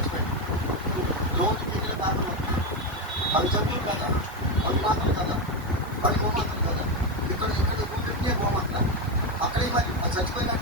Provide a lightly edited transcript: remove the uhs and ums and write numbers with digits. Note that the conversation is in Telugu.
చచ్చిపోయాడు. రోజు మిగిలిన దాంట్లో అవి జంతువులు కదా, అవి మాత్రం కదా, అవి గోమాతలు కదా. ఇక్కడ ఇక్కడ పెట్టినే గోమాతల అక్కడే మరి అది చచ్చిపోయినా